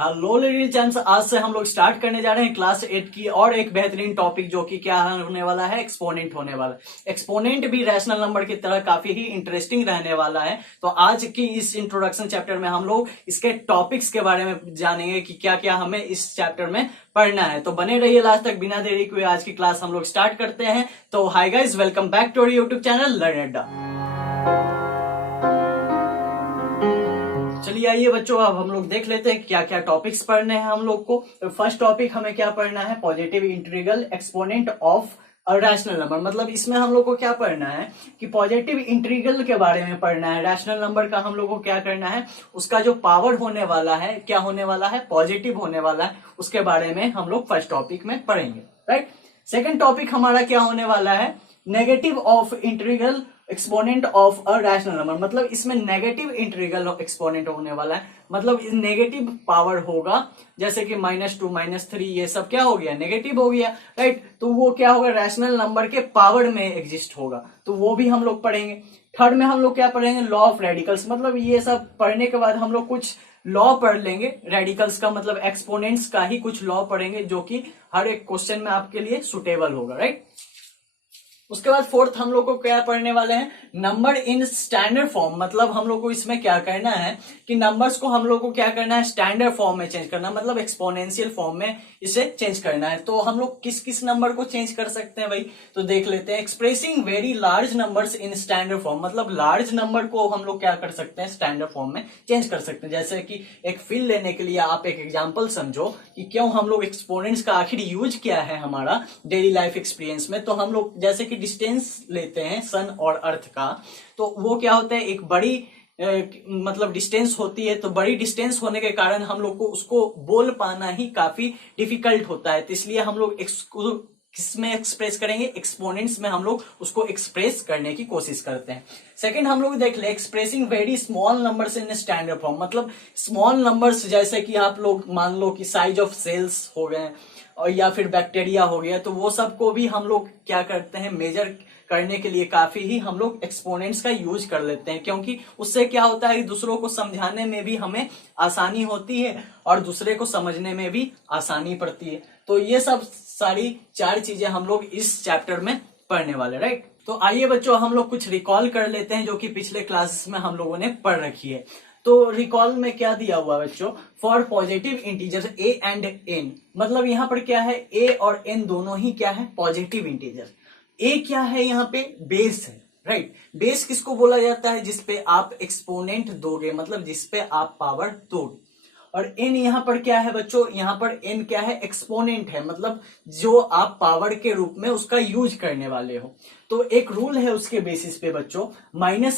Hello ladies gents, आज से हम लोग स्टार्ट करने जा रहे हैं क्लास 8 की और एक बेहतरीन टॉपिक जो कि क्या होने वाला है, एक्सपोनेंट होने वाला है। एक्सपोनेंट भी रैशनल नंबर की तरह काफी ही इंटरेस्टिंग रहने वाला है। तो आज की इस इंट्रोडक्शन चैप्टर में हम लोग इसके टॉपिक्स के बारे में जानेंगे कि क्या क्या हमें इस चैप्टर में पढ़ना है। तो बने रहिए लास्ट तक। बिना देरी हुए आज की क्लास हम लोग स्टार्ट करते हैं। तो hi guys, welcome back to our YouTube channel learn Adda. चलिए आइए बच्चों, अब हम लोग देख लेते हैं क्या क्या टॉपिक्स पढ़ने हैं हम लोग को। फर्स्ट टॉपिक हमें क्या पढ़ना है, positive integral exponent of a rational number. मतलब इसमें हम लोग को क्या पढ़ना है कि पॉजिटिव इंटीग्रल के बारे में पढ़ना है। रैशनल नंबर का हम लोग को क्या करना है, उसका जो पावर होने वाला है, क्या होने वाला है, पॉजिटिव होने वाला है, उसके बारे में हम लोग फर्स्ट टॉपिक में पढ़ेंगे। राइट। सेकेंड टॉपिक हमारा क्या होने वाला है, negative of integral exponent of a rational number. मतलब इसमें नेगेटिव इंटीग्रल एक्सपोनेंट होने वाला है। मतलब नेगेटिव पावर होगा, जैसे कि -2 -3 ये सब क्या हो गया, नेगेटिव हो गया। राइट। तो वो क्या होगा, रैशनल नंबर के पावर में एग्जिस्ट होगा। तो वो भी हम लोग पढ़ेंगे। थर्ड में हम लोग क्या पढ़ेंगे, लॉ ऑफ रेडिकल्स। मतलब ये सब पढ़ने के बाद हम लोग कुछ लॉ पढ़ लेंगे रेडिकल्स का, मतलब एक्सपोनेंट्स का ही कुछ लॉ पढ़ेंगे जो कि हर एक क्वेश्चन में आपके लिए सुटेबल होगा। राइट। उसके बाद फोर्थ हम लोग को क्या पढ़ने वाले हैं, नंबर इन स्टैंडर्ड फॉर्म। मतलब हम लोग को इसमें क्या करना है कि नंबर्स को हम लोग को क्या करना है, स्टैंडर्ड फॉर्म में चेंज करना, मतलब एक्सपोनेंशियल फॉर्म में इसे चेंज करना है। तो हम लोग किस किस नंबर को चेंज कर सकते हैं भाई, तो देख लेते हैं। Expressing very large numbers in standard form. मतलब लार्ज नंबर को हम लोग क्या कर सकते हैं, स्टैंडर्ड फॉर्म में चेंज कर सकते हैं। जैसे कि एक फील लेने के लिए आप एक एग्जाम्पल समझो कि क्यों हम लोग एक्सपोनेंट्स का आखिर यूज किया है हमारा डेली लाइफ एक्सपीरियंस में। तो हम लोग जैसे कि डिस्टेंस लेते हैं सन और अर्थ का, तो वो क्या होता है, एक बड़ी मतलब डिस्टेंस होती है। तो बड़ी डिस्टेंस होने के कारण हम लोग को उसको बोल पाना ही काफी डिफिकल्ट होता है। तो इसलिए हम लोग किसमें एक्सप्रेस करेंगे, एक्सपोनेंट्स में हम लोग उसको एक्सप्रेस करने की कोशिश करते हैं। सेकंड हम लोग देख ले, expressing very small numbers in standard form. मतलब स्मॉल नंबर्स जैसे कि आप लोग मान लो कि साइज ऑफ सेल्स हो गए और या फिर बैक्टीरिया हो गया, तो वो सब को भी हम लोग क्या करते हैं, मेजर करने के लिए काफी ही हम लोग एक्सपोनेंट्स का यूज कर लेते हैं। क्योंकि उससे क्या होता है, दूसरों को समझाने में भी हमें आसानी होती है और दूसरे को समझने में भी आसानी पड़ती है। तो ये सब सारी चार चीजें हम लोग इस चैप्टर में पढ़ने वाले। राइट। तो आइए बच्चों, हम लोग कुछ रिकॉल कर लेते हैं जो कि पिछले क्लासेस में हम लोगों ने पढ़ रखी है। तो रिकॉल में क्या दिया हुआ बच्चों, for positive integer a and n. मतलब यहाँ पर क्या है, ए और एन दोनों ही क्या है, पॉजिटिव इंटीजर। ए क्या है, यहाँ पे बेस है। राइट। बेस किसको बोला जाता है, जिसपे आप एक्सपोनेंट दोगे, मतलब जिसपे आप पावर दोगे। और एन यहाँ पर क्या है बच्चों, यहाँ पर एन क्या है, एक्सपोनेंट है, मतलब जो आप पावर के रूप में उसका यूज करने वाले हो। तो एक रूल है उसके बेसिस पे बच्चों, -a⁴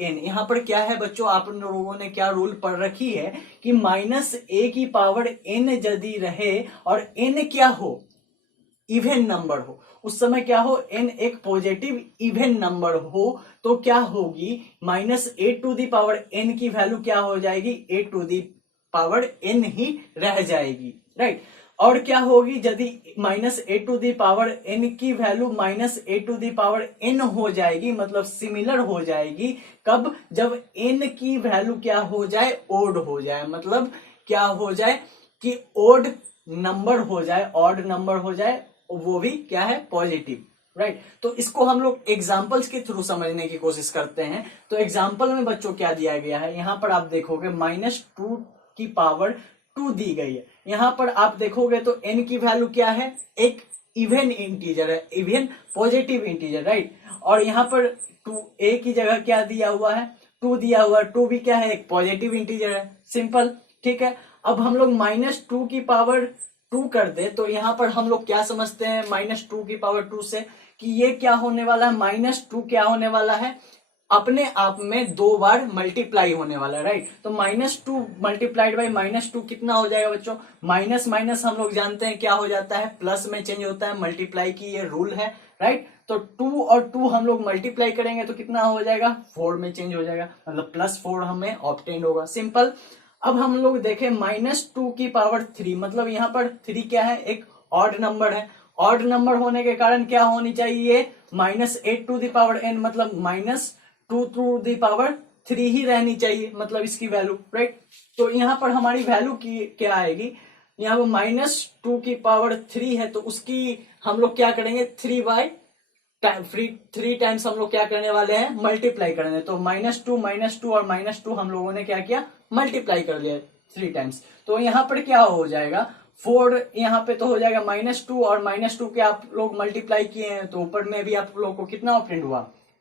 n। यहाँ पर क्या है बच्चों, आप लोगों ने क्या रूल पढ़ रखी है कि -a⁴n यदि रहे और n क्या हो, इवन नंबर हो, उस समय क्या हो, n एक पॉजिटिव इवन नंबर हो, तो क्या होगी, -a⁴n की वैल्यू क्या हो जाएगी, a⁴n ही रह जाएगी। राइट। और क्या होगी, यदि -a⁴n की वैल्यू -a⁴n हो जाएगी, मतलब सिमिलर हो जाएगी, कब, जब n की वैल्यू क्या हो जाए, ओड हो जाए। मतलब क्या हो जाए कि ओड नंबर हो जाए, ऑड नंबर हो जाए, वो भी क्या है, पॉजिटिव। राइट। तो इसको हम लोग एग्जांपल्स के थ्रू समझने की कोशिश करते हैं। तो एग्जांपल में बच्चों क्या दिया गया है, यहां पर आप देखोगे -2 की पावर 2 दी गई है। यहां पर आप देखोगे तो n की वैल्यू क्या है, एक इवन इंटीजर है, इवन पॉजिटिव इंटीजर। राइट। और यहां पर 2a की जगह क्या दिया हुआ है, 2 दिया हुआ है। 2 भी क्या है, एक पॉजिटिव इंटीजर है। सिंपल। ठीक है। अब हम लोग -2 की पावर 2 कर दे, तो यहां पर हम लोग क्या समझते हैं -2 की पावर 2 से, कि ये क्या होने वाला है, -2 क्या होने वाला है, अपने आप में 2 बार मल्टीप्लाई होने वाला है। राइट। तो -2 मल्टीप्लाइड बाई -2 कितना हो जाएगा बच्चों, माइनस माइनस हम लोग जानते हैं क्या हो जाता है, प्लस में चेंज होता है, मल्टीप्लाई की ये रूल है। राइट। तो 2 और 2 हम लोग मल्टीप्लाई करेंगे तो कितना हो जाएगा, 4 में चेंज हो जाएगा, मतलब +4 हमें ऑब्टेन होगा। सिंपल। अब हम लोग देखें -2 की पावर 3, मतलब यहाँ पर 3 क्या है, एक ऑड नंबर है। ऑड नंबर होने के कारण क्या होनी चाहिए, -8 टू द पावर n, मतलब -2 टू द पावर 3 ही रहनी चाहिए, मतलब इसकी वैल्यू, राइट। तो यहाँ पर हमारी वैल्यू की क्या आएगी, यहाँ पर -2 की पावर 3 है, तो उसकी हम लोग क्या करेंगे, 3 टाइम्स हम लोग क्या करने वाले हैं, मल्टीप्लाई करेंगे। तो -2 और -2 हम लोगों ने क्या किया, मल्टीप्लाई कर लिया 3 टाइम्स। तो यहाँ पर क्या हो जाएगा, 4 यहाँ पे तो हो जाएगा -2 और -2 के आप लोग मल्टीप्लाई किए हैं, तो ऊपर में भी आप लोग को कितना ऑप्टेंड हुआ,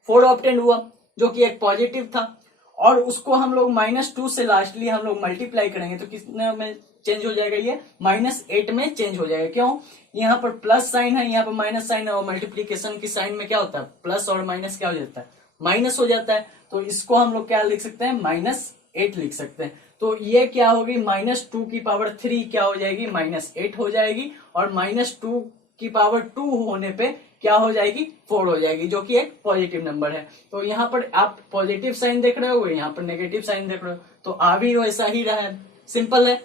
4 ऑप्टेंड हुआ, जो कि एक पॉजिटिव था। और उसको हम लोग -2 से लास्टली हम लोग मल्टीप्लाई करेंगे, तो कितने में चेंज हो जाएगा, ये -8 में चेंज हो जाएगा। क्यों, यहाँ पर प्लस साइन है, यहाँ पर माइनस साइन है, और मल्टीप्लीकेशन की साइन में क्या होता है, प्लस और माइनस क्या हो जाता है, माइनस हो जाता है। तो इसको हम लोग क्या लिख सकते हैं, -8 लिख सकते हैं। तो ये क्या होगी, -2 की पावर 3 क्या हो जाएगी, -8 हो जाएगी, और -2 की पावर 2 होने पे क्या हो जाएगी, 4 हो जाएगी, जो कि एक पॉजिटिव नंबर है। तो यहाँ पर आप पॉजिटिव साइन देख रहे हो, यहाँ पर नेगेटिव साइन देख रहे हो, तो आ भी वैसा ही रहा है, सिंपल है।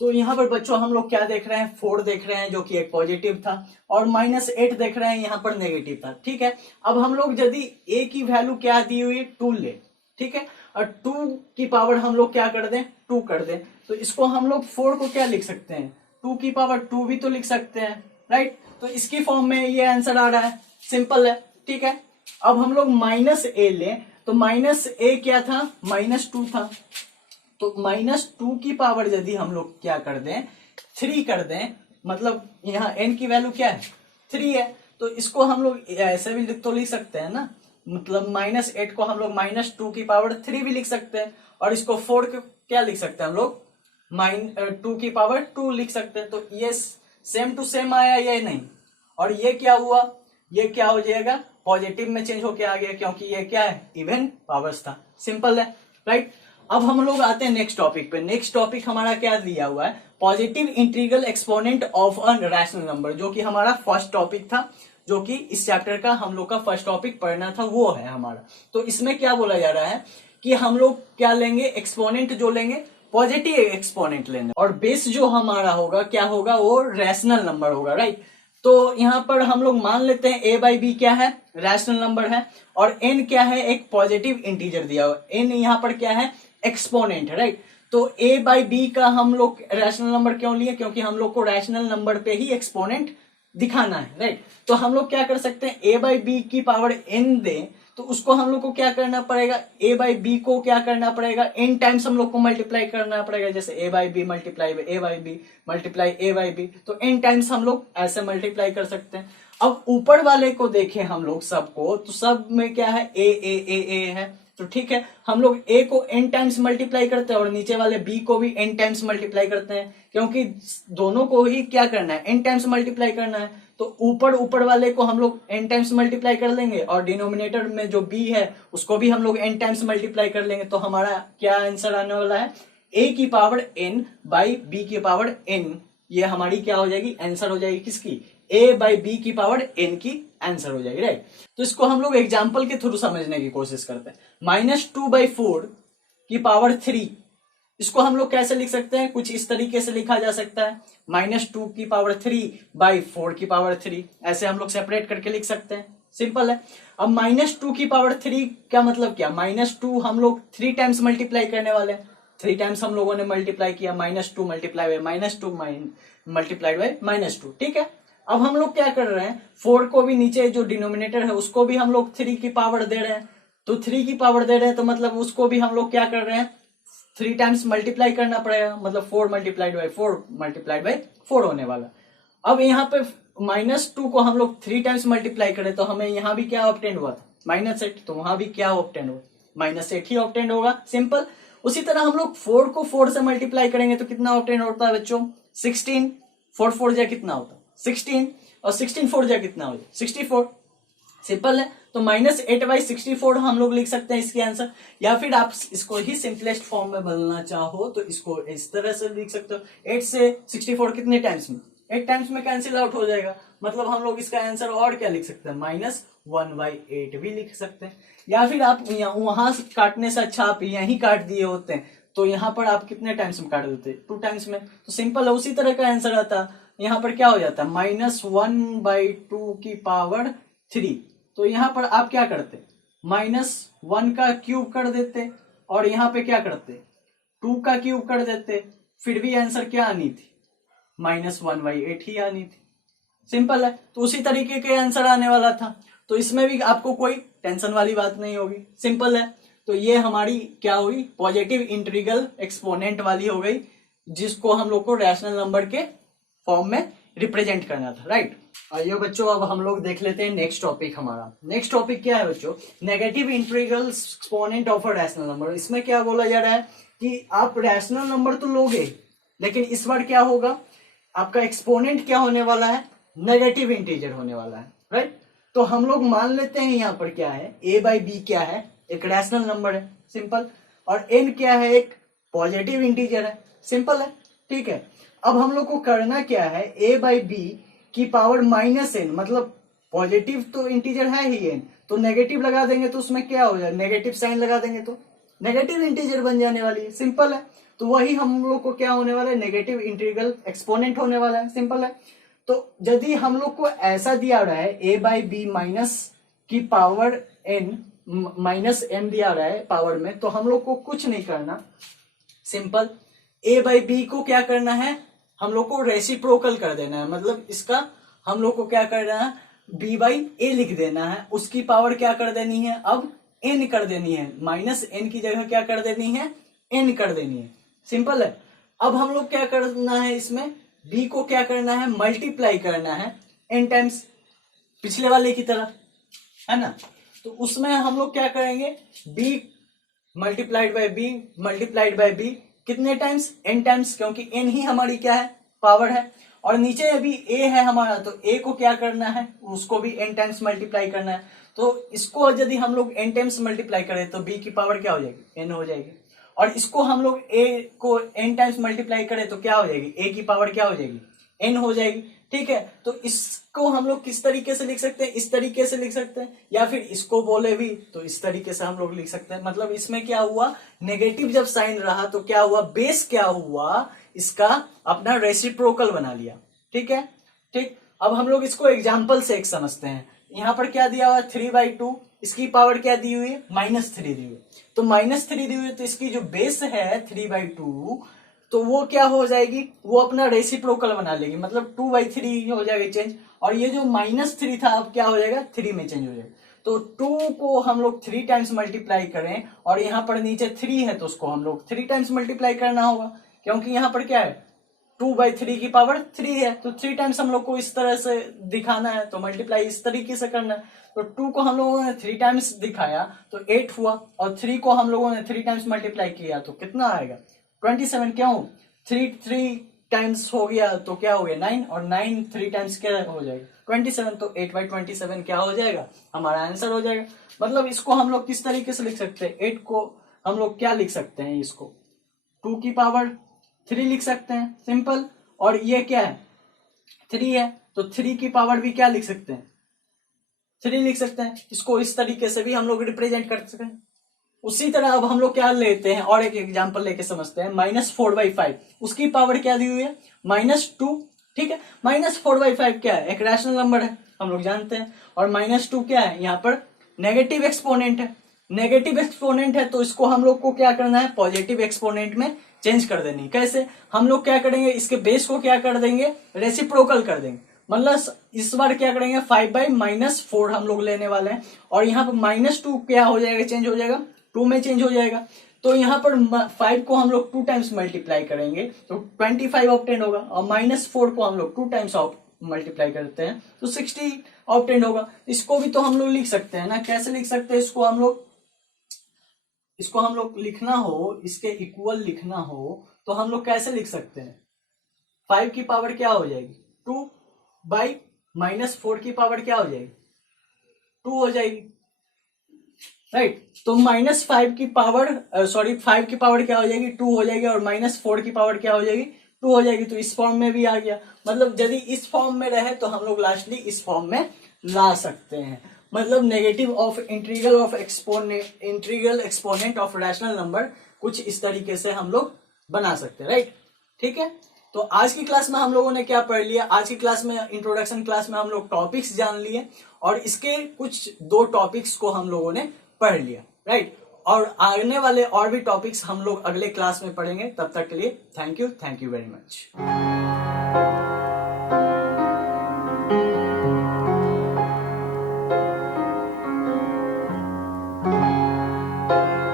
तो यहाँ पर बच्चों हम लोग क्या देख रहे हैं, 4 देख रहे हैं, जो कि एक पॉजिटिव था, और -8 देख रहे हैं, यहाँ पर नेगेटिव था, ठीक है। अब हम लोग यदि a की वैल्यू क्या दी हुई है, 2 ले, ठीक है, और 2 की पावर हम लोग क्या कर दें, 2 कर दें, तो इसको हम लोग 4 को क्या लिख सकते हैं, 2 की पावर 2 भी तो लिख सकते हैं, राइट। तो इसकी फॉर्म में ये आंसर आ रहा है, सिंपल है, ठीक है। अब हम लोग -a लें, तो -a क्या था, -2 था, तो -2 की पावर यदि हम लोग क्या कर दें, 3 कर दें, मतलब यहाँ n की वैल्यू क्या है, 3 है, तो इसको हम लोग ऐसे भी तो लिख सकते हैं ना, मतलब -8 को हम लोग -2 की पावर 3 भी लिख सकते हैं, और इसको 4 को क्या लिख सकते हैं हम लोग, -2 की पावर 2 लिख सकते हैं। तो ये सेम टू सेम आया, ये नहीं, और ये क्या हुआ, ये क्या हो जाएगा, पॉजिटिव में चेंज होके आ गया, क्योंकि ये क्या है, इवन पावर्स था, सिंपल है, राइट। अब हम लोग आते हैं नेक्स्ट टॉपिक पे। नेक्स्ट टॉपिक हमारा क्या दिया हुआ है, positive integral exponent of a rational number, जो कि हमारा फर्स्ट टॉपिक था, जो कि इस चैप्टर का हम लोग का फर्स्ट टॉपिक पढ़ना था, वो है हमारा। तो इसमें क्या बोला जा रहा है कि हम लोग क्या लेंगे, एक्सपोनेंट जो लेंगे, पॉजिटिव एक्सपोनेंट लेंगे, और बेस जो हमारा होगा क्या होगा, वो रैशनल नंबर होगा, राइट। तो यहाँ पर हम लोग मान लेते हैं a/b क्या है, रैशनल नंबर है, और n क्या है, एक पॉजिटिव इंटीजर दिया हुआ, n यहाँ पर क्या है, एक्सपोनेंट है, राइट। तो a/b का हम लोग रैशनल नंबर क्यों लिए, क्योंकि हम लोग को रैशनल नंबर पे ही एक्सपोनेंट दिखाना है, राइट। तो हम लोग क्या कर सकते हैं, a/b की पावर n दें, तो उसको हम लोग को क्या करना पड़ेगा, a/b को क्या करना पड़ेगा, n टाइम्स हम लोग को मल्टीप्लाई करना पड़ेगा, जैसे a/b multiply a/b multiply a/b, तो n टाइम्स हम लोग ऐसे मल्टीप्लाई कर सकते हैं। अब ऊपर वाले को देखें हम लोग सबको, तो सब में क्या है, a है, तो ठीक है, हम लोग a को n टाइम्स मल्टीप्लाई करते हैं, और नीचे वाले b को भी n टाइम्स मल्टीप्लाई करते हैं, क्योंकि दोनों को ही क्या करना है, n टाइम्स मल्टीप्लाई करना है। तो ऊपर वाले को हम लोग n टाइम्स मल्टीप्लाई कर लेंगे, और डिनोमिनेटर में जो b है उसको भी हम लोग n टाइम्स मल्टीप्लाई कर लेंगे। तो हमारा क्या आंसर आने वाला है, a की पावर n बाई b की पावर n, ये हमारी क्या हो जाएगी, आंसर हो जाएगी, किसकी, a बाई b की पावर n की आंसर हो जाएगी, राइट। तो इसको हम लोग एग्जाम्पल के थ्रू समझने की कोशिश करते हैं। -2/4 की पावर 3, इसको हम लोग कैसे लिख सकते हैं, कुछ इस तरीके से लिखा जा सकता है, -2 की पावर 3/4 की पावर 3, ऐसे हम लोग सेपरेट करके लिख सकते हैं, सिंपल है। अब -2 की पावर 3 क्या मतलब, क्या -2 हम लोग 3 टाइम्स मल्टीप्लाई करने वाले हैं, 3 टाइम्स हम लोगों ने मल्टीप्लाई किया, -2 मल्टीप्लाई बाय -2 मल्टीप्लाइड बाय -2, ठीक है। अब हम लोग क्या कर रहे हैं, 4 को भी नीचे जो डिनोमिनेटर है उसको भी हम लोग 3 की पावर दे रहे हैं, तो 3 की पावर दे रहे हैं, तो मतलब उसको भी हम लोग क्या कर रहे हैं, 3 टाइम्स मल्टीप्लाई करना पड़ेगा, मतलब 4 मल्टीप्लाइड बाय 4 होने वाला। अब यहाँ पे -2 को हम लोग 3 टाइम्स मल्टीप्लाई करें, तो हमें यहाँ भी क्या ऑब्टेंड हुआ था, -8, तो वहां भी क्या ऑब्टेंड हुआ, -8 ही ऑब्टेंड होगा, सिंपल। उसी तरह हम लोग 4 को 4 से मल्टीप्लाई करेंगे तो कितना ऑब्टेंड होता है बच्चों, 16, 4 4 जा कितना होता है 16, और 16 4 जा कितना हो जाए 64, सिंपल है। तो -8/64 हम लोग लिख सकते हैं इसकी आंसर, या फिर आप इसको ही सिंपलेस्ट फॉर्म में बदलना चाहो तो इसको इस तरह से लिख सकते हो, 8 से 64 कितने टाइम्स में, 8 टाइम्स में कैंसिल आउट हो जाएगा, मतलब हम लोग इसका आंसर और क्या लिख सकते हैं, -1/8 भी लिख सकते हैं। या फिर आप वहां काटने से अच्छा आप यहीं काट दिए होते हैं, तो यहाँ पर आप कितने टाइम्स में काट देते, 2 टाइम्स में, तो सिंपल है, उसी तरह का आंसर आता। यहाँ पर क्या हो जाता है, -1/2 की पावर 3, तो यहाँ पर आप क्या करते, -1 का क्यूब कर देते, और यहाँ पे क्या करते, 2 का क्यूब कर देते, फिर भी आंसर क्या आनी थी, -1/8 ही आनी थी। सिंपल है। तो उसी तरीके के आंसर आने वाला था, तो इसमें भी आपको कोई टेंशन वाली बात नहीं होगी, सिंपल है। तो ये हमारी क्या हुई, पॉजिटिव इंटीग्रल एक्सपोनेंट वाली हो गई, जिसको हम लोग को रैशनल नंबर के फॉर्म में रिप्रेजेंट करना था, राइट। आइए बच्चों, अब हम लोग देख लेते हैं नेक्स्ट टॉपिक। हमारा नेक्स्ट टॉपिक क्या है बच्चों, negative integral exponent of a rational number. इसमें क्या बोला जा रहा है कि आप रैशनल नंबर तो लोगे, लेकिन इस बार क्या होगा, आपका एक्सपोनेंट क्या होने वाला है, नेगेटिव इंटीजर होने वाला है, राइट। तो हम लोग मान लेते हैं यहाँ पर क्या है, a/b क्या है, एक रैशनल नंबर है, सिंपल, और n क्या है, एक पॉजिटिव इंटीजर है, सिंपल है, ठीक है। अब हम लोग को करना क्या है, a/b की पावर -n, मतलब पॉजिटिव तो इंटीजर है ही n, तो नेगेटिव लगा देंगे तो उसमें क्या हो जाए, नेगेटिव साइन लगा देंगे तो नेगेटिव इंटीजर बन जाने वाली है, सिंपल है। तो वही हम लोग को क्या होने वाला है, नेगेटिव इंटीग्रल एक्सपोनेंट होने वाला है, सिंपल है। तो यदि हम लोग को ऐसा दिया रहा है a/b माइनस की पावर n, -n दिया रहा है पावर में, तो हम लोग को कुछ नहीं करना, सिंपल, a/b को क्या करना है, हम लोग को रेसिप्रोकल कर देना है, मतलब इसका हम लोग को क्या करना है, b/a लिख देना है, उसकी पावर क्या कर देनी है, अब n कर देनी है, -n की जगह क्या कर देनी है, n कर देनी है, सिंपल है। अब हम लोग क्या करना है, इसमें b को क्या करना है, मल्टीप्लाई करना है n टाइम्स, पिछले वाले की तरह, है ना। तो उसमें हम लोग क्या करेंगे, b मल्टीप्लाइड बाय b कितने टाइम्स, n टाइम्स, क्योंकि n ही हमारी क्या है, पावर है। और नीचे अभी a है हमारा, तो a को क्या करना है, उसको भी n टाइम्स मल्टीप्लाई करना है। तो इसको यदि हम लोग n टाइम्स मल्टीप्लाई करें तो b की पावर क्या हो जाएगी, n हो जाएगी। और इसको हम लोग a को n टाइम्स मल्टीप्लाई करें तो क्या हो जाएगी, a की पावर क्या हो जाएगी, n हो जाएगी, ठीक है। तो इसको हम लोग किस तरीके से लिख सकते हैं, इस तरीके से लिख सकते हैं, या फिर इसको बोले भी तो इस तरीके से हम लोग लिख सकते हैं। मतलब इसमें क्या हुआ, नेगेटिव जब साइन रहा तो क्या हुआ, बेस क्या हुआ, इसका अपना रेसिप्रोकल बना लिया, ठीक है, ठीक। अब हम लोग इसको एग्जाम्पल से एक समझते हैं। यहाँ पर क्या दिया हुआ, 3/2, इसकी पावर क्या दी हुई है, -3 दी हुई है, तो -3 दी हुई है, तो इसकी जो बेस है 3/2, तो वो क्या हो जाएगी, वो अपना रेसिप्रोकल बना लेगी, मतलब 2/3 हो जाएगा चेंज, और ये जो -3 था अब क्या हो जाएगा, 3 में चेंज हो जाएगा। तो 2 को हम लोग 3 टाइम्स मल्टीप्लाई करें, और यहाँ पर नीचे 3 है तो उसको हम लोग 3 टाइम्स मल्टीप्लाई करना होगा, क्योंकि यहाँ पर क्या है, 2/3 की पावर 3 है, तो 3 टाइम्स हम लोग को इस तरह से दिखाना है, तो मल्टीप्लाई इस तरीके से करना है। तो 2 को हम लोगों ने 3 टाइम्स दिखाया तो 8 हुआ, और 3 को हम लोगों ने 3 टाइम्स मल्टीप्लाई किया तो कितना आएगा, 27। क्यों, 3 टाइम्स हो गया तो क्या हो गया, 9, और 9 3 टाइम्स क्या हो जाएगा, 27, तो 8/27 क्या हो जाएगा, हमारा आंसर हो जाएगा। मतलब इसको हम लोग किस तरीके से लिख सकते हैं, 8 को हम लोग क्या लिख सकते हैं, इसको 2 की पावर 3 लिख सकते हैं, सिंपल। और ये क्या है, 3 है, तो 3 की पावर भी क्या लिख सकते हैं, 3 लिख सकते हैं। इसको इस तरीके से भी हम लोग रिप्रेजेंट कर सकते हैं। उसी तरह अब हम लोग क्या लेते हैं, और एक एग्जांपल लेके समझते हैं, -4/5, उसकी पावर क्या दी हुई है, -2, ठीक है। -4/5 क्या है, एक रैशनल नंबर है, हम लोग जानते हैं, और -2 क्या है, यहाँ पर नेगेटिव एक्सपोनेंट है, नेगेटिव एक्सपोनेंट है, तो इसको हम लोग को क्या करना है, पॉजिटिव एक्सपोनेंट में चेंज कर देनी। कैसे, हम लोग क्या करेंगे, इसके बेस को क्या कर देंगे, रेसिप्रोकल कर देंगे, मतलब इस बार क्या करेंगे, 5/-4 हम लोग लेने वाले हैं, और यहाँ पर -2 क्या हो जाएगा, चेंज हो जाएगा, 2 में चेंज हो जाएगा। तो यहाँ पर 5 को हम लोग 2 टाइम्स मल्टीप्लाई करेंगे तो 25 ऑब्टेन होगा, और -4 को हम लोग 2 टाइम्स मल्टीप्लाई करते हैं तो 60 ऑब्टेन होगा। इसको भी तो हम लोग लिख सकते हैं ना, कैसे लिख सकते हैं, इसको हम लोग लिखना हो, इसके इक्वल लिखना हो तो हम लोग कैसे लिख सकते हैं, 5 की पावर क्या हो जाएगी, 2/-4 की पावर क्या हो जाएगी, 2 हो जाएगी, राइट। तो -5 की पावर 5 की पावर क्या हो जाएगी, 2 हो जाएगी, और -4 की पावर क्या हो जाएगी, 2 हो जाएगी। तो इस फॉर्म में भी आ गया, मतलब यदि इस फॉर्म में रहे तो हम लोग लास्टली इस फॉर्म में ला सकते हैं। मतलब negative of integral exponent of rational number कुछ इस तरीके से हम लोग बना सकते हैं, राइट, ठीक है। तो आज की क्लास में हम लोगों ने क्या पढ़ लिया, आज की क्लास में इंट्रोडक्शन क्लास में हम लोग टॉपिक्स जान लिए, और इसके कुछ 2 टॉपिक्स को हम लोगों ने पढ़ लिया, राइट। और आने वाले और भी टॉपिक्स हम लोग अगले क्लास में पढ़ेंगे। तब तक के लिए थैंक यू वेरी मच।